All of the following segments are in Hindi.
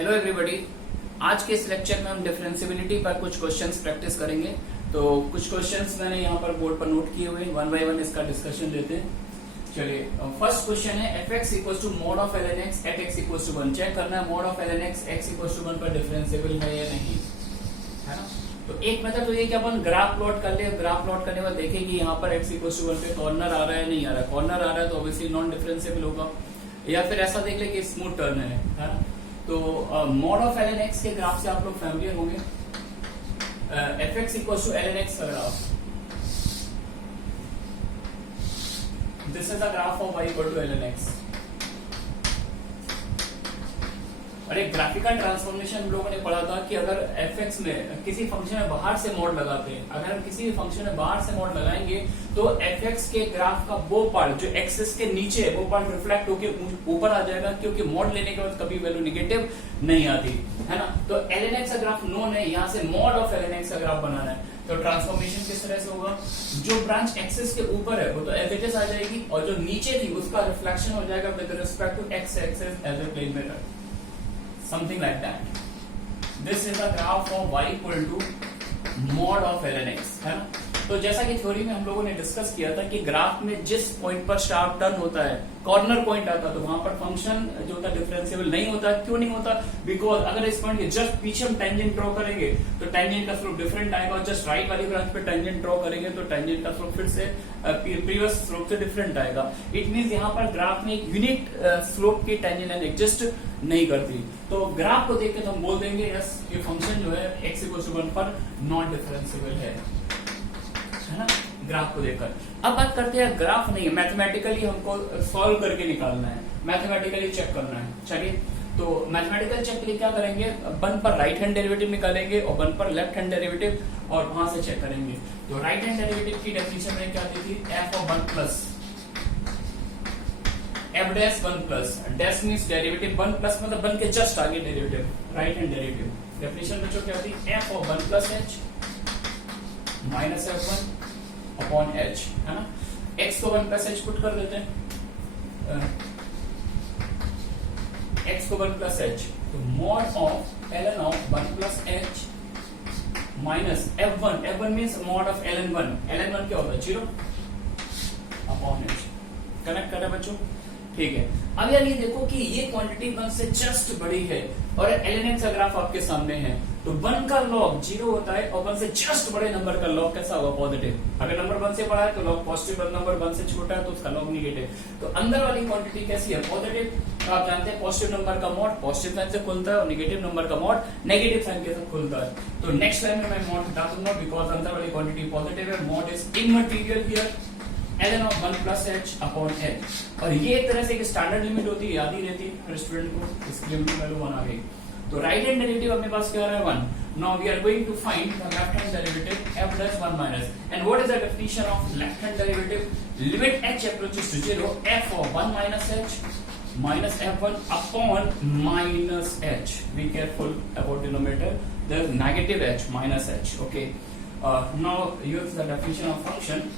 Hello everybody. आज के इस लेक्चर में हम डिफरेंशियबिलिटी पर कुछ क्वेश्चंस प्रैक्टिस करेंगे। तो कुछ क्वेश्चंस मैंने यहाँ पर बोर्ड पर नोट किए हुए, वन बाय वन इसका डिस्कशन लेते हैं। चलिए, फर्स्ट क्वेश्चन है f x equal to mod of l n x at x equal to 1। Check करना है mod of l n x x equal to 1 पर डिफरेंशिएबल है या नहीं, है ना। तो एक मेथड तो ये कि अपन ग्राफ प्लॉट कर ले। ग्राफ प्लॉट करने के बाद देखें कि यहाँ पर एक्स इक्वल टू 1 पे कॉर्नर आ रहा है नहीं आ रहा है। कॉर्नर आ रहा है तो ऑब्वियसली नॉन डिफरेंशिएबल होगा, या फिर ऐसा देख ले कि स्मूथ टर्न है ना। तो mod of l n x के ग्राफ से आप लोग फैमिलियर होंगे। F x equal to l n x का graph, this is the graph of y equal to l n x. और एक ग्राफिकल ट्रांसफॉर्मेशन हम लोगों ने पढ़ा था कि अगर एफ एक्स में किसी फंक्शन में बाहर से मोड लगाते हैं, अगर हम किसी भी फंक्शन में बाहर से मोड लगाएंगे तो एफ एक्स के ग्राफ का वो पार्ट जो एक्सिस के नीचे है वो पार्ट रिफ्लेक्ट होकर ऊपर आ जाएगा, क्योंकि मोड लेने के बाद कभी वैल्यू निगेटिव नहीं आती, है ना। तो एल एन एक्स का ग्राफ नोन है, यहाँ से mod of l n x का ग्राफ बनाना है। तो ट्रांसफॉर्मेशन किस तरह से होगा, जो ब्रांच एक्सिस के ऊपर है वो तो एज इट इज आ जाएगी, और जो नीचे थी उसका रिफ्लेक्शन हो जाएगा with respect to x axis as a plane method, something like that. This is the graph of y equal to mod of ln x, है ना। तो जैसा कि थ्योरी में हम लोगों ने डिस्कस किया था कि ग्राफ में जिस पॉइंट पर शार्प टर्न होता है, कॉर्नर पॉइंट आता है, तो वहां पर फंक्शन जो होता है डिफरेंशिएबल नहीं होता। क्यों नहीं होता? बिकॉज अगर इस पॉइंट के जस्ट पीछे हम टेंजेंट ड्रॉ करेंगे तो टेंजेंट का स्लोप डिफरेंट आएगा, और जस्ट राइट वाली ब्रांच पे टेंजेंट ड्रॉ करेंगे तो टेंजेंट का स्लोप फिर से प्रीवियस स्लोप से डिफरेंट आएगा। इट मींस यहाँ पर ग्राफ में एक यूनिक स्लोप की टेंजेंट एग्जिस्ट नहीं करती। तो ग्राफ को देख के तो हम बोल देंगे यस ये फंक्शन जो है x इक्वल टू 1 पर नॉन डिफरेंशिएबल है ना, ग्राफ को देखकर। अब बात करते हैं ग्राफ नहीं, मैथमेटिकली हमको सॉल्व करके निकालना है, मैथमेटिकली चेक करना है। चलिए, तो मैथमेटिकल चेक के लिए क्या करेंगे, 1 पर राइट हैंड डेरिवेटिव निकालेंगे और 1 पर लेफ्ट हैंड डेरिवेटिव, और वहां से चेक करेंगे। तो राइट हैंड डेरिवेटिव की डेफिनेशन में क्या दी थी, F of 1 plus F dash 1 plus dash means derivative 1 plus मतलब 1 के जस्ट आगे derivative, right hand derivative. Definition में जो क्या थी, F of 1 plus H minus f1 upon h, है ना। x को 1 प्लस h पुट कर देते हैं, x को 1 प्लस h, तो mod of ln of 1 plus h minus f1, f1 means mod of ln1, ln1 क्या होता है 0 अपॉन h। कनेक्ट कर रहे बच्चों, ठीक है। अब यार ये देखो कि ये क्वांटिटी 1 से जस्ट बड़ी है और ln x का ग्राफ आपके सामने है, तो 1 का लॉग 0 होता है और 1 से जस्ट बड़े नंबर का लॉग कैसा होगा, पॉजिटिव। अगर नंबर 1 से बड़ा है तो लॉग पॉजिटिव, नंबर 1 से छोटा है तो उसका लॉग निगेटिव। तो अंदर वाली क्वांटिटी कैसी है, पॉजिटिव। तो आप जानते हैं पॉजिटिव नंबर का मॉड पॉजिटिव साइन से खुलता है और नेगेटिव नंबर का मॉड नेगेटिव साइन के साथ खुलता है। तो नेक्स्ट लाइन में मैं मॉड हटा दूंगा बिकॉज अंदर वाली क्वांटिटी पॉजिटिव है। Mod is immaterial here, ln of 1 plus h upon h। और ये एक तरह से एक स्टैंडर्ड लिमिट होती है, याद ही रहती है हर स्टूडेंट को, इसकी लिमिट वैल्यू 1 आ गई। तो राइट हैंड डेरिवेटिव अपने पास क्या आ रहा है 1। Now we are going to find the left hand derivative f plus 1 minus, and what is the definition of left hand derivative, limit h approaches to 0 f of 1 minus h minus f1 upon minus h। Be careful about denominator, there is negative h minus h, okay. Now use the definition of function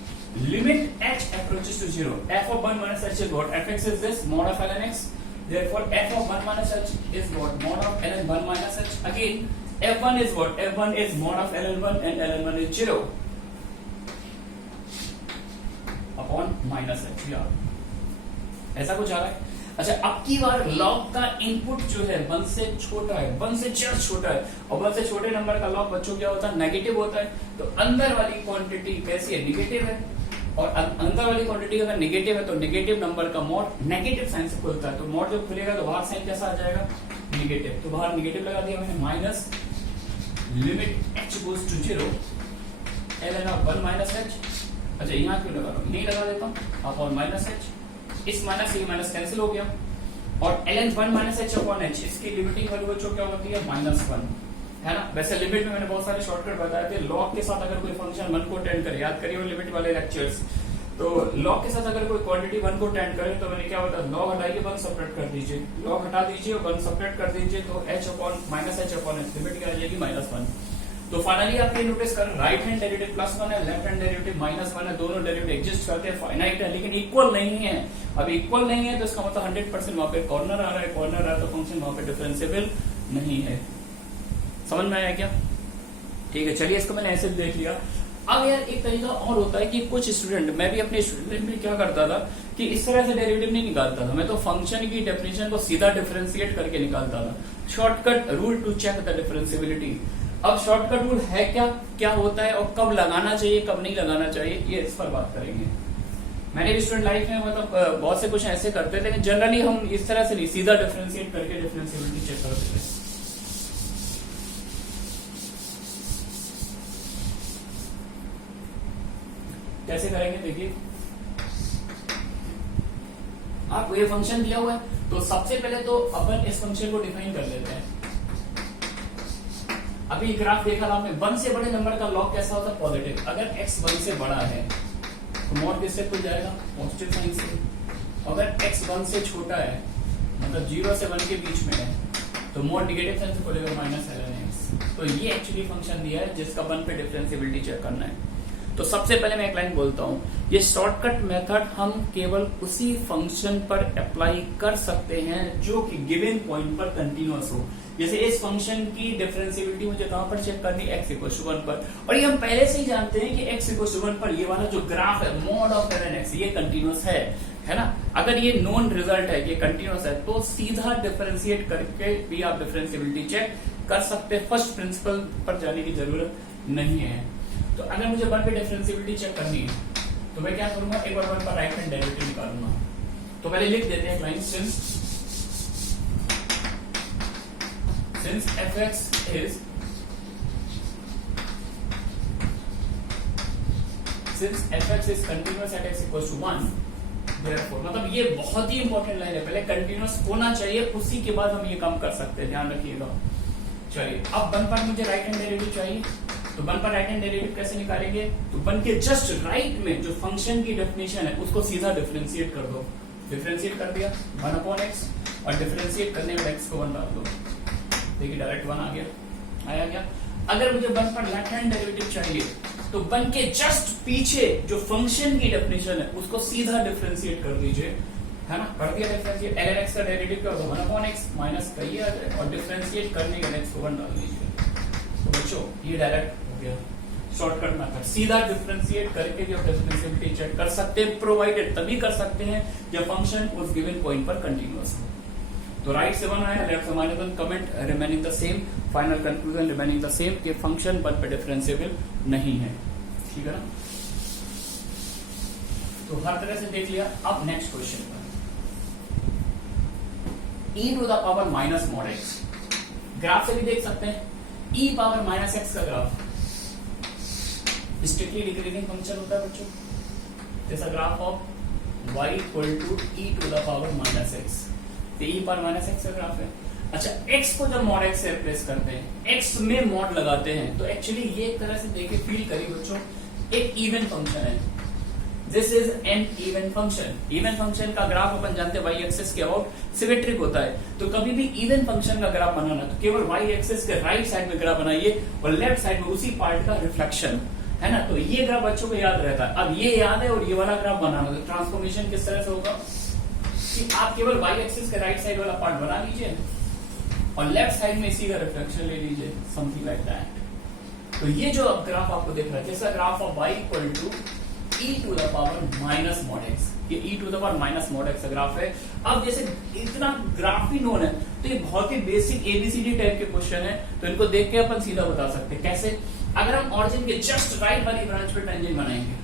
limit h approaches to 0, f of 1 minus h is what, fx is this mod of ln x, therefore f of 1 minus h is what, mod of ln 1 minus h. Again f1 is what, f1 is mod of ln1 and ln1 is 0 upon minus h, yeah। ऐसा कुछ आ रहा है। अच्छा, अब की बार लॉग का इनपुट जो है 1 से छोटा है, 1 से जस्ट छोटा है, और 1 से छोटे नंबर का लॉग बच्चों क्या होता है, नेगेटिव होता है। तो अंदर वाली क्वांटिटी कैसी है, निगेटिव है, और अंदर वाली क्वांटिटी अगर नेगेटिव है तो नेगेटिव नंबर का मॉड नेगेटिव साइन से खुलता है। तो मॉड जब खुलेगा तो बाहर साइन कैसा आ जाएगा, नेगेटिव। तो बाहर नेगेटिव लगा दिया मैंने, minus limit h goes to 0 ln of 1 minus h। अच्छा, यहाँ क्यों लगा रहा हूँ, नहीं लगा देता हूँ, अपॉन माइनस h, इस माइनस से माइनस कैंसिल हो गया, और ln 1 minus h upon h, इसकी लिमिटिंग वैल्यू बच्चों क्या होती है, -1, है ना। वैसे लिमिट में मैंने बहुत सारे शॉर्टकट बताए थे। लॉग के साथ अगर कोई फंक्शन 1 को टेंड करे, याद करिए वो लिमिट वाले लेक्चर्स, तो लॉग के साथ अगर कोई क्वांटिटी 1 को टेंड करे तो मैंने क्या बताया, लॉग हटाइए 1 सेपरेट कर दीजिए, लॉग हटा दीजिए और 1 सेपरेट कर दीजिए, तो h upon minus h upon h limit क्या आ जाएगी, -1। तो फाइनली आप ये नोटिस कर, राइट हैंड डेरिवेटिव +1 है, लेफ्ट हैंड डेरिवेटिव -1 है, दोनों डेरिवेटिव एग्जिस्ट करते हैं, फाइनाइट है, लेकिन इक्वल नहीं है। अब इक्वल नहीं है तो इसका मतलब 100% वहां पे कॉर्नर आ रहा है, कॉर्नर आ रहा है तो फंक्शन वहां पे डिफरेंशिएबल नहीं है। समझ में आया क्या? ठीक है, चलिए इसको मैंने ऐसे देख लिया। अब यार एक तरीका और होता है कि कुछ स्टूडेंट, मैं भी अपने स्टूडेंट में क्या करता था कि इस तरह से डेरिवेटिव नहीं निकालता था, मैं तो फंक्शन की डेफिनेशन को सीधा डिफरेंशिएट करके निकालता था। Shortcut rule to check the differentiability. अब शॉर्टकट रूल है क्या, क्या होता है और कब लगाना चाहिए कब नहीं लगाना चाहिए, ये इस पर बात करेंगे। मैंने भी स्टूडेंट लाइफ में मतलब बहुत से कुछ ऐसे करते थे, लेकिन जनरली हम इस तरह से नहीं, सीधा डिफरेंशिएट करके डिफरेंशिएबिलिटी चेक करते थे। कैसे करेंगे देखिए, आपको ये फंक्शन दिया हुआ है तो सबसे पहले तो अपन इस फंक्शन को डिफाइन कर लेते हैं। अभी ग्राफ देखा था आपने, 1 से बड़े नंबर का लॉग कैसा होता है? पॉजिटिव। अगर x 1 से बड़ा है तो मॉड किससे खुल जाएगा? पॉजिटिव साइन से। अगर x 1 से छोटा है मतलब 0 से 1 के बीच में है तो मॉड नेगेटिव साइन से खुलेगा -ln(x). तो ये एक्चुअली फंक्शन दिया है जिसका 1 पे डिफरेंशिएबिलिटी चेक करना है। तो सबसे पहले मैं एक लाइन बोलता हूं, ये शॉर्टकट मेथड हम केवल उसी फंक्शन पर अप्लाई कर सकते हैं जो कि गिवन पॉइंट पर कंटीन्यूअस हो। जैसे इस फंक्शन की डिफरेंशिएबिलिटी मुझे कहां पर चेक करनी है? x = 1 पर। और ये हम पहले से ही जानते हैं कि x = 1 पर ये वाला जो ग्राफ है मॉड ऑफ ln(x) ये कंटीन्यूअस है ना। अगर ये नोन रिजल्ट है, ये कंटीन्यूअस है, तो सीधा डिफरेंशिएट करके भी आप डिफरेंशिएबिलिटी चेक कर सकते हैं। फर्स्ट प्रिंसिपल पर जाने की जरूरत नहीं है। तो अगर मुझे 1 पे डिफरेंशिएबिलिटी चेक करनी है तो मैं क्या करूंगा? एक बार 1 पर राइट हैंड डेरिवेटिव निकालूंगा। तो पहले लिख देते हैं line, since fx is continuous at x = 1, therefore मतलब ये बहुत ही इंपॉर्टेंट लाइन है, पहले कंटिन्यूअस होना चाहिए उसी के बाद हम ये काम कर सकते हैं, ध्यान रखिएगा। चलिए अब 1 पर मुझे राइट हैंड डेरिवेटिव चाहिए, तो 1 पर राइट हैंड डेरिवेटिव कैसे निकालेंगे? तो 1 के जस्ट राइट में जो फंक्शन की डेफिनेशन है उसको सीधा डिफरेंशिएट कर दो। डिफरेंशिएट कर दिया 1/x और डिफरेंशिएट करने में x को 1 डाल दो, देखिए डायरेक्ट 1 आया गया। अगर मुझे 1 पर लेफ्ट हैंड डेरिवेटिव चाहिए तो 1 के जस्ट पीछे जो फंक्शन की डेफिनेशन है उसको सीधा डिफरेंशिएट कर दीजिए, है ना। कर दिया डिफरेंशिएट, ln(x) का डेरिवेटिव क्या होगा? 1/x माइनस करिए आ जाए और डिफरेंशिएट करने के x को 1 डाल दीजिए। तो बच्चों ये डायरेक्ट हो गया शॉर्टकट मेथड, सीधा डिफरेंशिएट करके जो डिफरेंशिएबिलिटी चेक कर सकते हैं, प्रोवाइडेड तभी कर सकते हैं जब फंक्शन उस गिवन पॉइंट पर कंटीन्यूअस हो। तो राइट से 1 आया, लेफ्ट से -1, comment remaining the same, final conclusion remaining the same कि फंक्शन 1 पे डिफरेंशिएबल नहीं है, ठीक है ना। तो हर तरह से देख लिया। अब नेक्स्ट क्वेश्चन पर, e⁻⁻x ग्राफ से भी देख सकते हैं। e⁻⁻x का ग्राफ स्ट्रिक्टली डिक्रीजिंग फंक्शन होता है बच्चों, जैसा ग्राफ ऑफ y = e⁻⁻x, तो e⁻⁻x का ग्राफ है। अच्छा, x को जब mod x से रिप्लेस करते हैं, x में mod लगाते हैं, तो एक्चुअली ये एक तरह से देखिए, फील करिए बच्चों, एक इवन फंक्शन है। This is an even function. Even function का ग्राफ अपन जानते हैं y एक्सिस के अबाउट सिमेट्रिक होता है। तो कभी भी इवन फंक्शन का ग्राफ बनाना तो केवल y एक्सिस के राइट साइड में ग्राफ बनाइए और लेफ्ट साइड में उसी पार्ट का रिफ्लेक्शन, है ना। तो ये ग्राफ बच्चों को याद रहता है। अब ये याद है और ये वाला ग्राफ बनाना, तो ट्रांसफॉर्मेशन किस तरह से होगा कि आप केवल y एक्सिस के राइट साइड वाला पार्ट बना लीजिए और लेफ्ट साइड में इसी का रिफ्लेक्शन ले लीजिए, समथिंग लाइक दैट। तो ये जो अब ग्राफ आपको दिख रहा है, जैसा graph of y = e⁻⁻mod x, ये e⁻⁻mod x ग्राफ है। अब जैसे इतना ग्राफ भी नोन है तो ये बहुत ही बेसिक एबीसीडी टाइप के क्वेश्चन है, तो इनको देख के अपन सीधा बता सकते हैं। कैसे? अगर हम ऑरिजिन के जस्ट राइट वाली ब्रांच पे टेंजेंट बनाएंगे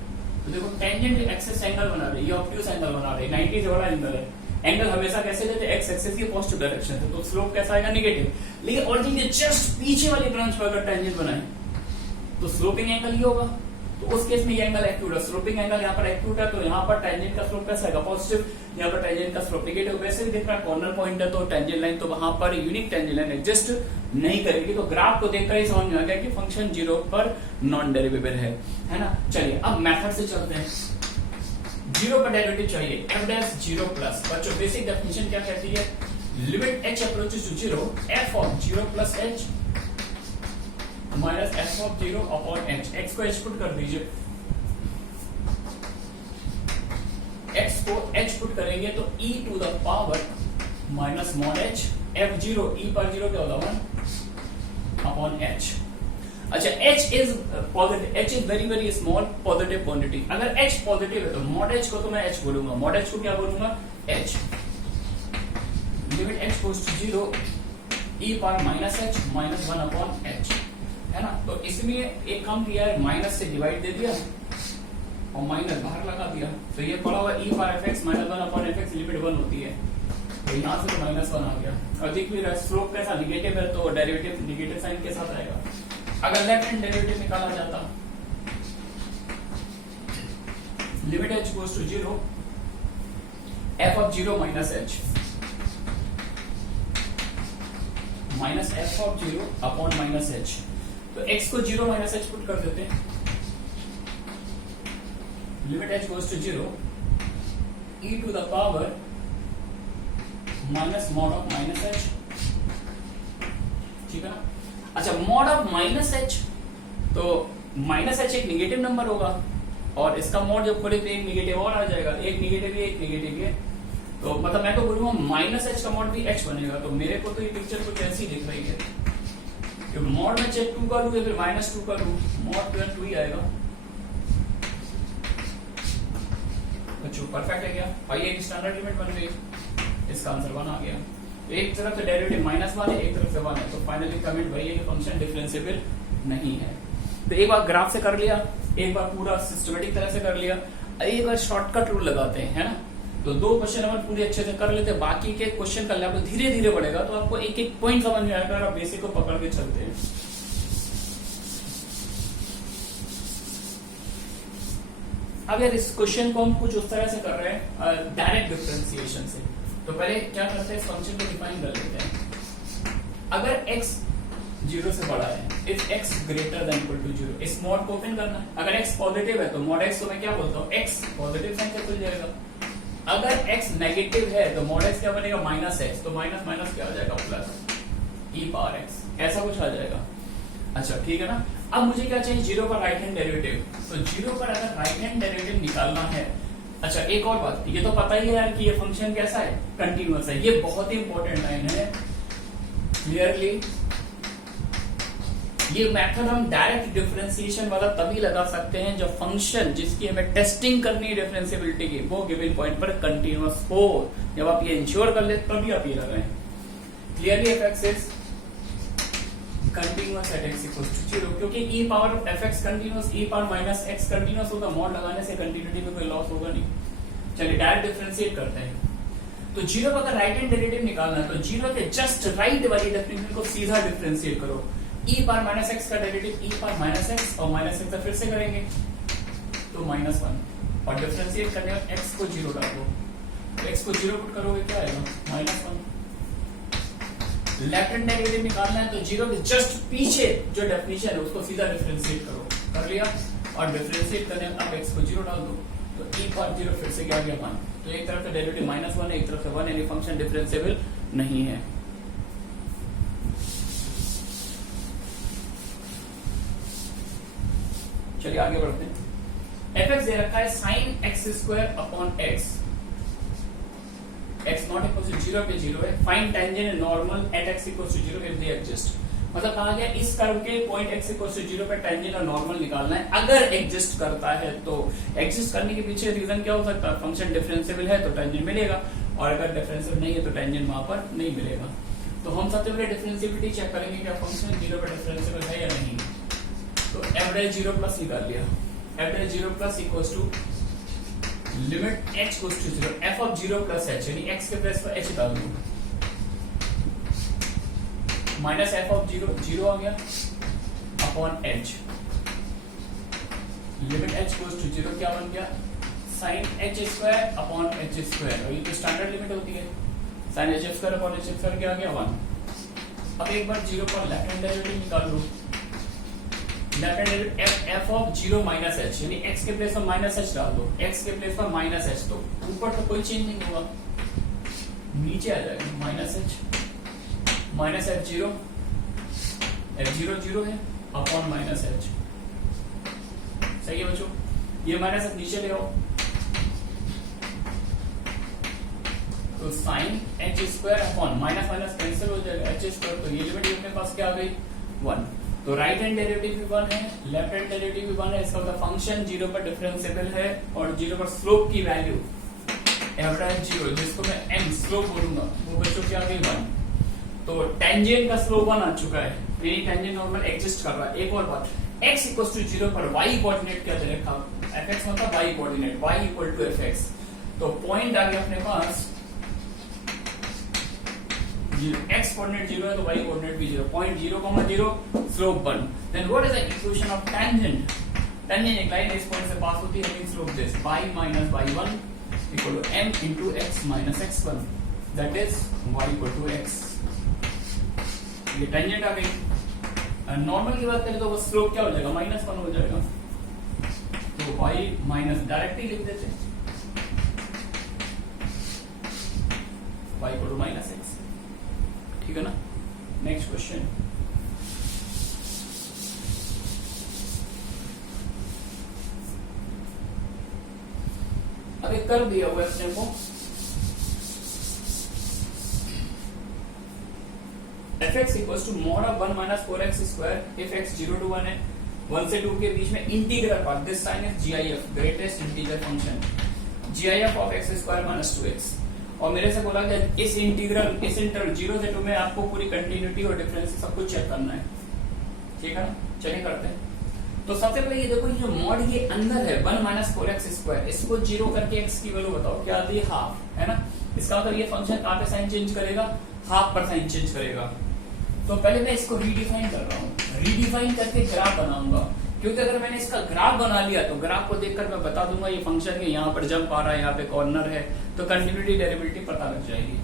तो देखो टेंजेंट एक्सिस एंगल बना रहे, ये ऑब्ट्यूज एंगल बना रहे, 90 से बड़ा एंगल है। एंगल हमेशा कैसे लेते हैं? एक्स एक्सिस की पॉजिटिव डायरेक्शन से, तो स्लोप कैसा आएगा? नेगेटिव। लेकिन ऑरिजिन के जस्ट पीछे वाली ब्रांच पर अगर टेंजेंट बनाए तो स्लोपिंग एंगल ही होगा। तो उस केस में ये एंगल एक्यूट है, स्लोपिंग एंगल यहाँ पर एक्यूट है, तो यहाँ पर टेंजेंट का स्लोप कैसा है? पॉजिटिव। यहाँ पर टेंजेंट का स्लोप नेगेटिव। वैसे भी दिख रहा है कॉर्नर पॉइंट है तो टेंजेंट लाइन, तो वहां पर यूनिक टेंजेंट लाइन एग्जिस्ट नहीं करेगी। तो ग्राफ को देखकर ही समझ में आ गया कि फंक्शन 0 पर नॉन डेरिवेबल है ना। चलिए अब मेथड से चलते हैं। 0 पर डेरिवेटिव चाहिए, f' 0+। बच्चों बेसिक डेफिनेशन क्या कहती है? Limit h approaches to 0, f of 0 + h minus f of 0 upon h। x को h पुट कर दीजिए, x को h पुट करेंगे तो e⁻⁻mod h F0 e पर 0 क्या होगा 1 अपॉन h। अच्छा h is positive, h is very very small positive quantity. अगर h पॉजिटिव है तो मॉड h को तो मैं h बोलूंगा, मॉड h को क्या बोलूंगा h। Limit h goes to 0 e power minus h minus 1 upon h, है ना। तो इसलिए एक काम किया है, माइनस से डिवाइड दे दिया और माइनस बाहर लगा दिया, तो ये पड़ा हुआ e power fx minus 1 upon fx limit 1 होती है, तो यहाँ से तो माइनस 1 आ गया। और दिख भी रहा है स्लोप कैसा निगेटिव है, तो डेरिवेटिव निगेटिव साइन के साथ आएगा। अगर लेफ्ट हैंड डेरिवेटिव निकाला जाता, limit h goes to 0 f of 0 minus h minus f of 0 upon minus h, तो x को 0 माइनस h पुट कर देते हैं। Limit h goes to 0 e to the power minus mod of minus h, ठीक है ना। अच्छा मॉड ऑफ माइनस h, तो माइनस h एक निगेटिव नंबर होगा और इसका मॉड जब खोले तो एक निगेटिव और आ जाएगा, एक निगेटिव ये एक निगेटिव ये, तो मतलब मैं तो बोलूंगा माइनस h का मॉड भी h बनेगा। तो मेरे को तो ये पिक्चर कुछ ऐसी दिख रही है कि मॉड में चेक 2 का लूं या फिर माइनस 2 का लूं, मॉड तो 2 ही आएगा। बच्चों परफेक्ट है क्या भाई, एक स्टैंडर्ड लिमिट बन गई, इसका आंसर 1 आ गया। तो एक तरफ से डेरिवेटिव माइनस 1 है, एक तरफ से 1 है, तो फाइनली कमेंट वही है कि फंक्शन डिफरेंशिएबल नहीं है। तो एक बार ग्राफ से कर लिया, एक बार पूरा सिस्टमेटिक तरह से कर लिया, एक बार शॉर्टकट रूल लगाते हैं, है ना। तो 2 क्वेश्चन अपन पूरे अच्छे से कर लेते हैं, बाकी के क्वेश्चन का लेवल धीरे धीरे बढ़ेगा, तो आपको एक एक पॉइंट समझ में आएगा, आप बेसिक को पकड़ के चलते हैं। अब यार इस क्वेश्चन को हम कुछ उस तरह से कर रहे हैं डायरेक्ट डिफरेंशिएशन से। तो पहले क्या करते हैं, इस फंक्शन को डिफाइन कर लेते हैं। अगर x 0 से बड़ा है, if x greater than equal to 0, इस मॉड को ओपन करना है। अगर x पॉजिटिव है तो मॉड x को मैं क्या बोलता हूँ, x पॉजिटिव साइन से खुल जाएगा। अगर x नेगेटिव है तो मॉड x क्या बनेगा माइनस x, तो माइनस माइनस क्या हो जाएगा प्लस e पावर x, ऐसा कुछ आ जाएगा। अच्छा ठीक है ना। अब मुझे क्या चाहिए, 0 पर राइट हैंड डेरिवेटिव, तो 0 पर अगर राइट हैंड डेरिवेटिव निकालना है। अच्छा एक और बात, ये तो पता ही है यार कि ये फंक्शन कैसा है, कंटिन्यूअस है, ये बहुत ही इंपॉर्टेंट लाइन है क्लियरली। ये मेथड हम डायरेक्ट डिफरेंशिएशन वाला तभी लगा सकते हैं जब फंक्शन जिसकी हमें टेस्टिंग करनी है डिफरेंशिएबिलिटी की, वो गिवन पॉइंट पर कंटिन्यूअस हो। जब आप ये इंश्योर कर ले तभी आप ये लगाएं। Clearly fx is continuous at x equals to 0, क्योंकि e power of fx continuous, e power minus x continuous होगा, मॉड लगाने से कंटिन्यूटी में कोई लॉस होगा नहीं। चलिए डायरेक्ट डिफरेंशिएट करते हैं। तो 0 पर अगर राइट हैंड डेरिवेटिव निकालना है तो 0 के जस्ट राइट वाली डेफिनेशन को सीधा डिफरेंशिएट करो। e पावर माइनस x का derivative e power minus x और माइनस x फिर से करेंगे तो माइनस 1, और डिफरेंशिएट करने में x को 0 डाल दो, तो x को 0 पुट करोगे क्या आएगा माइनस 1। लेफ्ट हैंड डेरिवेटिव निकालना है तो 0 के जस्ट पीछे जो डेफिनेशन है उसको सीधा डिफरेंशिएट करो, कर लिया, और डिफरेंशिएट करने में अब x को 0 डाल दो, तो e पावर 0 फिर से क्या आ गया 1। तो एक तरफ से डेरिवेटिव माइनस 1 है, एक तरफ से 1, यानी फंक्शन डिफरेंशिएबल नहीं है। चलिए आगे बढ़ते हैं। fx दे रखा है sin x square upon x, x not equal to 0 पे 0 है। Find tangent normal at x equal to 0 if they exist, मतलब कहा गया इस कर्व के पॉइंट x इक्वल टू 0 पे टेंजेंट और नॉर्मल निकालना है, अगर एग्जिस्ट करता है तो। एग्जिस्ट करने के पीछे रीजन क्या हो सकता है, फंक्शन डिफरेंशिएबल है तो टेंजेंट मिलेगा, और अगर डिफरेंशिएबल नहीं है तो टेंजेंट वहां पर नहीं मिलेगा। तो हम सबसे पहले डिफरेंशिएबिलिटी चेक करेंगे क्या फंक्शन 0 पे डिफरेंशिएबल है या नहीं। तो एवरेज 0 प्लस निकाल लिया, average 0 plus equals to limit h goes to 0 f of 0 plus h, यानी x के प्लेस पर h डाल दो, माइनस f ऑफ 0 0 आ गया upon h, limit h goes to 0 क्या बन गया sin h square upon h square, और ये तो स्टैंडर्ड लिमिट होती है, sin h square upon h square क्या आ गया 1। अब एक बार 0 पर लेफ्ट हैंड डेरिवेटिव निकाल लो, left hand derivative f of 0 minus h, यानी x के प्लेस पर माइनस h डाल दो, x के प्लेस पर माइनस h, तो ऊपर तो कोई चेंज नहीं होगा, नीचे आ जाएगा माइनस h, माइनस f0 0 है अपॉन माइनस h। सही है बच्चों, ये माइनस h नीचे ले आओ, तो sine h square upon minus minus cancel हो जाएगा एच स्क्वायर, तो ये लिमिट अपने पास क्या आ गई 1। तो राइट हैंड डेरिवेटिव भी 1 है, लेफ्ट हैंड डेरिवेटिव भी 1 है। इसका मतलब फंक्शन 0 पर डिफरेंशिएबल है और 0 पर स्लोप की वैल्यू एवरेज 0, जिसको मैं m स्लोप बोलूंगा, वो बच्चों की आ गई 1। तो टेंजेंट का स्लोप 1 आ चुका है, यानी टेंजेंट नॉर्मल एग्जिस्ट कर रहा है। एक और बात, x इक्वल टू 0 पर y कोऑर्डिनेट क्या दे रखा, fx मतलब y coordinate, y equal to fx। तो पॉइंट आ गया अपने पास, x कोऑर्डिनेट 0 है तो y कोऑर्डिनेट भी 0, point 0, 0, slope 1। Then what is the equation of tangent? Tangent एक लाइन इस पॉइंट से पास होती है, having slope this y minus y1 equal to m into x minus x1, that is y equal to x। ये टेंजेंट आ गई। नॉर्मल की बात करें तो वो स्लोप क्या हो जाएगा, -1 हो जाएगा। तो y माइनस डायरेक्टली लिख देते हैं, y equal to minus x, ठीक है ना। नेक्स्ट क्वेश्चन, अब एक कर दिया हुआ अपने को, fx equals to mod of 1 minus 4x square if x 0 to 1 है, 1 से 2 के बीच में integral part, this sign is GIF, greatest integer function, GIF of x square minus 2x। और मेरे से बोला गया इस इंटरवल 0 से 2 में आपको पूरी कंटिन्यूटी और डिफरेंस सब कुछ चेक करना है, ठीक है ना। चलिए करते हैं। तो सबसे पहले ये देखो, ये जो मॉड ये अंदर है 1 माइनस 4x स्क्वायर, इसको 0 करके x की वैल्यू बताओ क्या आती है, हाफ, है ना। इसका मतलब ये फंक्शन कहां पे साइन चेंज करेगा, हाफ पर साइन चेंज करेगा। तो पहले मैं इसको रीडिफाइन कर रहा हूँ, रीडिफाइन करके ग्राफ बनाऊंगा, क्योंकि अगर मैंने इसका ग्राफ बना लिया तो ग्राफ को देखकर मैं बता दूंगा ये फंक्शन के यहाँ पर जंप आ रहा है, यहाँ पे कॉर्नर है, तो कंटिन्यूटी डेरिवेटिव पता लग जाएगी।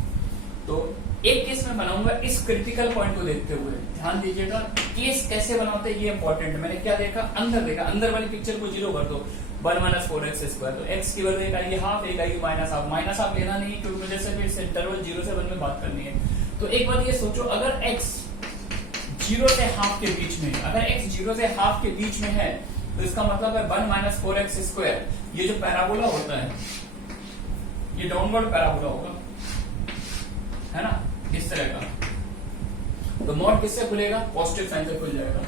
तो एक केस में बनाऊंगा इस क्रिटिकल पॉइंट को देखते हुए, ध्यान दीजिएगा केस कैसे बनाते हैं ये इंपॉर्टेंट है। मैंने क्या देखा, अंदर देखा, अंदर वाली पिक्चर को 0 कर दो, 1 माइनस 4x स्क्वायर, तो x की वैल्यू एक आएगी हाफ, एक आएगी माइनस हाफ। माइनस हाफ लेना नहीं क्योंकि मुझे सिर्फ इस इंटरवल 0 से 1 में बात करनी है। तो एक बात ये सोचो, अगर x 0 से हाफ के बीच में, अगर x 0 से हाफ के बीच में है तो इसका मतलब है 1 माइनस 4x स्क्वायर, ये जो पैराबोला होता है ये डाउनवर्ड पैराबोला होगा, है ना, इस तरह का। तो मॉड किससे खुलेगा, पॉजिटिव साइन से खुल जाएगा,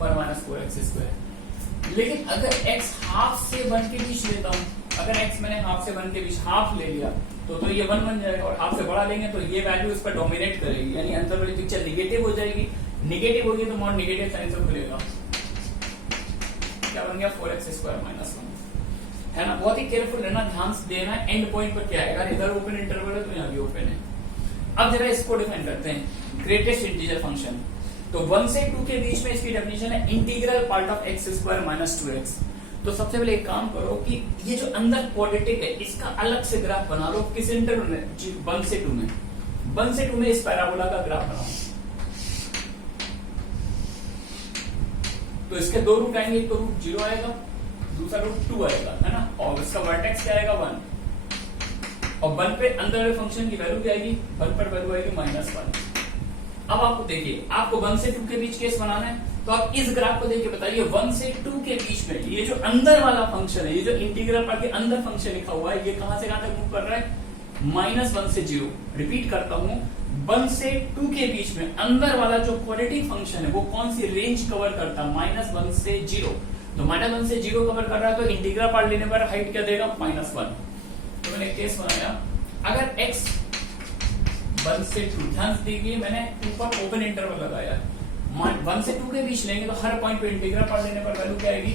1 माइनस 4x स्क्वायर। लेकिन अगर x हाफ से 1 के बीच लेता हूं, अगर x मैंने हाफ से 1 के बीच हाफ ले लिया तो ये 1 बन जाएगा, और हाफ से बड़ा लेंगे तो ये वैल्यू इस पर डोमिनेट करेगी, यानी अंदर वाली पिक्चर निगेटिव हो जाएगी। निगेटिव होगी तो मॉड निगेटिव साइन से खुलेगा, क्या बन गया 4x स्क्वायर माइनस 1, है ना। बहुत ही केयरफुल रहना, ध्यान से देना एंड पॉइंट पर क्या है, अगर इधर ओपन इंटरवल है तो यहाँ भी ओपन है। अब जरा इसको डिफाइन करते हैं, ग्रेटेस्ट इंटीजर फंक्शन। तो 1 से 2 के बीच में इसकी डेफिनेशन है integral part of x square minus 2x। तो सबसे पहले एक काम करो कि ये जो अंदर क्वाड्रेटिक है इसका अलग से ग्राफ बना लो, किस इंटरवल में, 1 से 2 में, 1 से 2 में इस पैराबोला का ग्राफ बनाओ। तो इसके 2 रूट आएंगे, एक तो रूट 0 आएगा, दूसरा रूट 2 आएगा, है ना, और इसका वर्टेक्स क्या आएगा 1, और 1 पे अंदर वाले फंक्शन की वैल्यू क्या आएगी, 1 पर वैल्यू आएगी -1। अब आपको देखिए, आपको 1 से 2 के बीच केस बनाना है, तो आप इस ग्राफ को देख के बताइए 1 से 2 के बीच में ये जो अंदर वाला फंक्शन है, ये जो इंटीग्रल पार्ट के अंदर फंक्शन लिखा हुआ है, ये कहां से कहां तक मूव कर रहा है, -1 से 0। रिपीट करता हूं, 1 से 2 के बीच में अंदर वाला जो क्वाड्रेटिक फंक्शन है वो कौन सी रेंज कवर करता है, -1 से 0। तो -1 से 0 कवर कर रहा है, तो इंटीग्रल पार्ट लेने पर हाइट क्या देगा, -1। तो मैंने केस बनाया, अगर x 1 से 2, ध्यान दीजिए मैंने 2 पर ओपन इंटरवल लगाया, 1 से 2 के बीच लेंगे तो हर पॉइंट पे इंटीग्रल पार्ट लेने पर वैल्यू क्या आएगी,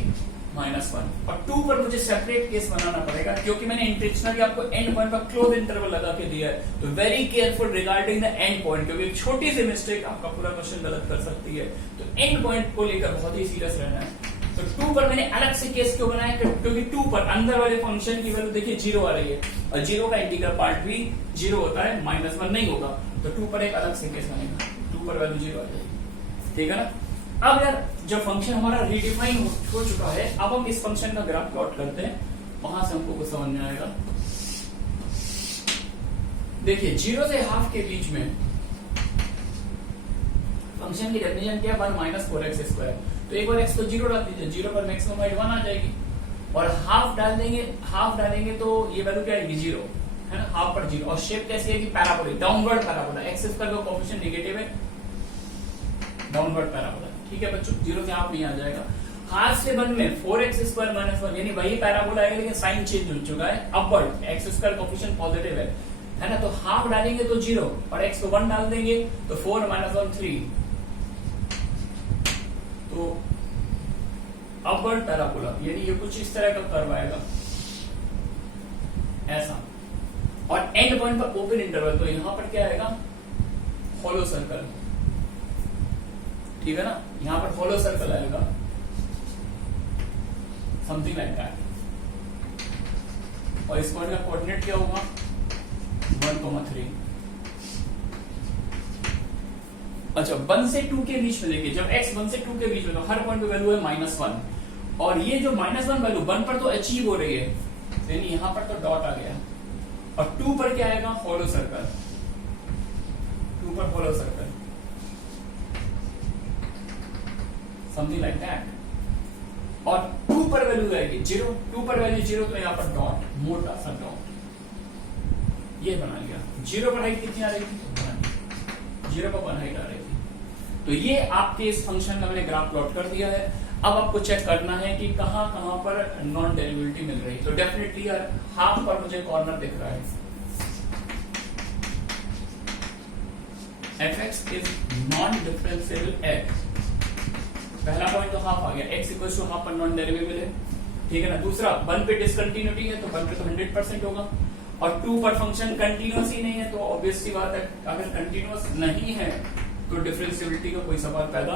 -1। और 2 पर मुझे सेपरेट केस बनाना पड़ेगा क्योंकि मैंने इंटेंशनली आपको एंड पॉइंट पर क्लोज इंटरवल लगा के दिया है। तो very careful regarding the end point, क्योंकि एक छोटी सी मिस्टेक आपका पूरा क्वेश्चन गलत कर सकती है। तो एंड पॉइंट को लेकर बहुत ही सीरियस रहना है। तो 2 पर मैंने अलग से केस क्यों बनाया, क्योंकि 2 पर अंदर वाले फंक्शन की वैल्यू देखिए 0 आ रही है, और 0 का इंटीग्रल पार्ट भी 0 होता है, -1 नहीं होगा। तो 2 पर एक अलग से केस बनेगा, 2 पर वैल्यू 0 आ जाएगी, ठीक है ना। अब यार जो फंक्शन हमारा रीडिफाइन हो चुका है, अब हम इस फंक्शन का ग्राफ प्लॉट करते हैं, वहां से हमको कुछ समझ में आएगा। देखिए 0 से हाफ के बीच में फंक्शन की डेफिनेशन क्या है, 1 माइनस 4x स्क्वायर। तो एक बार x को 0 डाल दीजिए, 0 पर मैक्सिमम हाइट 1 आ जाएगी। और हाफ डालेंगे तो ये वैल्यू क्या आएगी 0 है ना, हाफ पर 0। और शेप कैसी है कि parabolic, downward parabola, x square का कोएफिशिएंट नेगेटिव है, डाउनवर्ड पैराबोला। ठीक है बच्चों, 0 से हाफ नहीं आ जाएगा। हाफ से 1 में 4x स्क्वायर माइनस 1 यानी वही पैराबोला आएगा लेकिन साइन चेंज हो चुका है, upward, x square coefficient positive है ना, तो हाफ डालेंगे तो 0 और x को 1 डाल देंगे तो 4 माइनस 1 3, तो अपवर्ड पैराबोला यानी ये कुछ इस तरह का कर्व आएगा ऐसा। और एंड पॉइंट पर ओपन इंटरवल, तो यहां पर क्या आएगा, हॉलो सर्कल, ठीक है ना, यहां पर हॉलो सर्कल आएगा, समथिंग लाइक दैट। और इस पॉइंट का कोऑर्डिनेट क्या होगा 1,3। अच्छा 1 से 2 के बीच में देखिए, जब x 1 से 2 के बीच में, तो हर पॉइंट पे वैल्यू है -1 और ये जो -1 वैल्यू 1 पर तो अचीव हो रही है, यानी यहां पर तो डॉट आ गया, और 2 पर क्या आएगा, हॉलो सर्कल, 2 पर hollow circle, something like that. और 2 पर वैल्यू आएगी 0, 2 पर वैल्यू 0 तो यहां पर डॉट, मोटा सा डॉट, ये बना लिया। 0 पर हाइट कितनी आ रही थी, 0 पर 1 हाइट आ रही थी। तो ये आपके इस फंक्शन का मैंने ग्राफ प्लॉट कर दिया है। अब आपको चेक करना है कि कहां कहां पर नॉन डेरिवेटिव मिल रही है। तो डेफिनेटली यार हाफ पर मुझे कॉर्नर दिख रहा है, fx is non differentiable eight, पहला पॉइंट तो हाफ आ गया, x इक्वल टू हाफ पर नॉन डेरिवेबल है, ठीक है ना। दूसरा 1 पे डिसकंटिन्यूटी है तो 1 पे तो 100% होगा, और 2 पर फंक्शन कंटीन्यूअस ही नहीं है, तो ऑब्वियस सी बात है अगर कंटीन्यूअस नहीं है तो डिफरेंशिएबिलिटी का कोई सवाल पैदा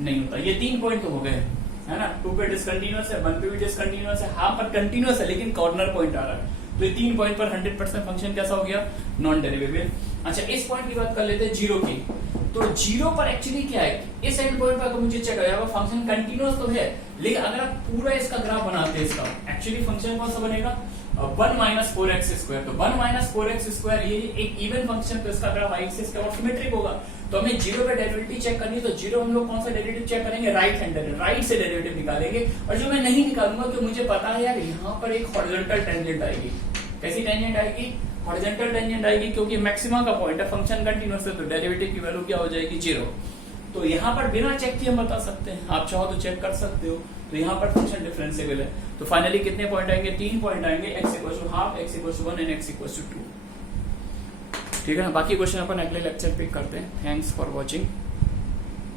नहीं होता। ये 3 पॉइंट तो हो गए है ना, 2 पे डिसकंटिन्यूअस है, 1 पे भी डिसकंटिन्यूअस है, हाफ पर कंटीन्यूअस है लेकिन कॉर्नर पॉइंट आ रहा है, तो ये 3 पॉइंट पर 100% फंक्शन कैसा हो गया, नॉन डेरिवेबल। अच्छा इस पॉइंट की बात कर लेते हैं 0 की, तो 0 पर एक्चुअली क्या है, इस एंड पॉइंट पर अगर मुझे चेक करेगा फंक्शन कंटीन्यूअस तो है, लेकिन अगर आप पूरा इसका ग्राफ बनाते हैं इसका, एक्चुअली फंक्शन कौन सा बनेगा 1 माइनस 4x स्क्वायर, तो 1 माइनस 4x स्क्वायर ये एक इवन फंक्शन, तो इसका ग्राफ y एक्सिस के और सिमेट्रिक होगा। तो हमें 0 पे डेरिवेटिव चेक करनी है, तो 0 हम लोग कौन सा डेरिवेटिव चेक करेंगे, राइट हैंडेड, राइट से डेरिवेटिव निकालेंगे। और जो मैं नहीं निकालूंगा तो मुझे पता है यार यहाँ पर एक हॉरिजॉन्टल टेंजेंट आएगी, कैसी टेंजेंट आएगी, हॉरिजॉन्टल टेंजेंट आएगी, क्योंकि मैक्सिमा का पॉइंट है, फंक्शन कंटीन्यूअस है, तो डेरिवेटिव की वैल्यू क्या हो जाएगी 0। तो यहाँ पर बिना चेक किए हम बता सकते हैं, आप चाहो तो चेक कर सकते हो। तो यहाँ पर फंक्शन डिफरेंशिएबल है, तो फाइनली कितने पॉइंट आएंगे, 3 पॉइंट आएंगे, x equal to half, x equal to 1 and x equal to 2। ठीक है ना, बाकी क्वेश्चन अपन अगले लेक्चर पे करते हैं। Thanks for watching.